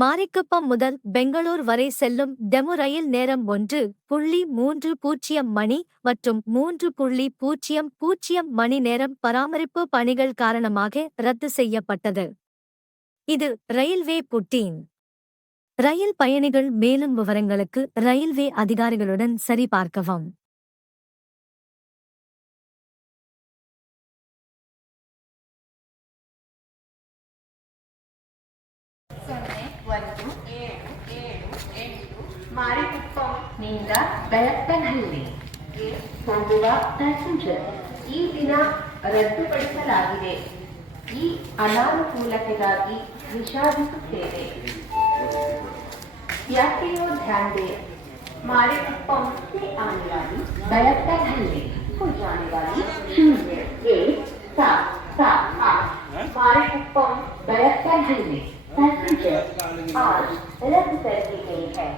மாரிக்குப்பம் முதல் பெங்களூர் வரை செல்லும் டெமு ரயில் நேரம் 1:30 மணி மற்றும் 3:00 மணி நேரம் பராமரிப்பு பணிகள் காரணமாக ரத்து செய்யப்பட்டது. இது ரயில்வே புட்டீன். ரயில் பயணிகள் மேலும் விவரங்களுக்கு ரயில்வே அதிகாரிகளுடன் சரிபார்க்கவும். ಮಾರಿಕುಪ್ಪಂ ನಿಂದ ಬೆಳಪ್ಪನಹಳ್ಳಿಗೆ ಹೋಗುವ ಪ್ಯಾಸೆಂಜರ್ ಈ ದಿನ ರದ್ದುಪಡಿಸಲಾಗಿದೆ. ಈ ಅನಾನುಕೂಲತೆಗಾಗಿ ವಿಷಾದಿಸುತ್ತೇವೆ. यात्रियों ध्यान दें, मारिकुप्पम से आने वाली बेलप्पनहल्ली को जाने वाली 01778 मारिकुप्पम बेलप्पनहल्ली पैसेंजर आज रद्द कर दी गई है.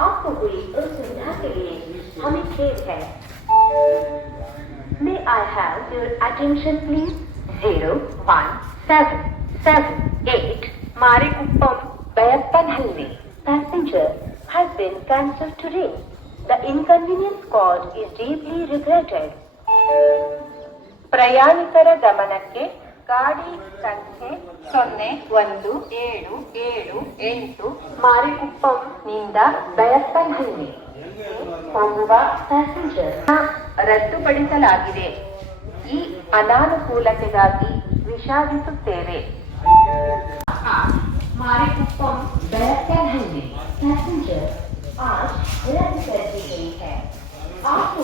आपको हुई असुविधा के लिए हमें खेद है. May I have your attention please? 01778 Marikuppam Beyappanahalli passenger has been cancelled today. The inconvenience caused is deeply regretted. ಪ್ರಯಾಣಿಕರ ಗಮನಕ್ಕೆ ಗಾಡಿ ಸಂಖ್ಯೆ 0178 ಮಾರಿಕುಪ್ಪಂ ನಿಂದ ಬೆಳಪ್ಪನಹಳ್ಳಿ ಹೋಗುವ ಪ್ಯಾಸೆಂಜರ್ ರದ್ದುಪಡಿಸಲಾಗಿದೆ. ಈ ಅನಾನುಕೂಲತೆಗಾಗಿ ವಿಷಾದಿಸುತ್ತೇವೆ. मारिकुप्पम बेलप्पनहल्ली पैसेंजर आज रद्द कर दी गई है. आपको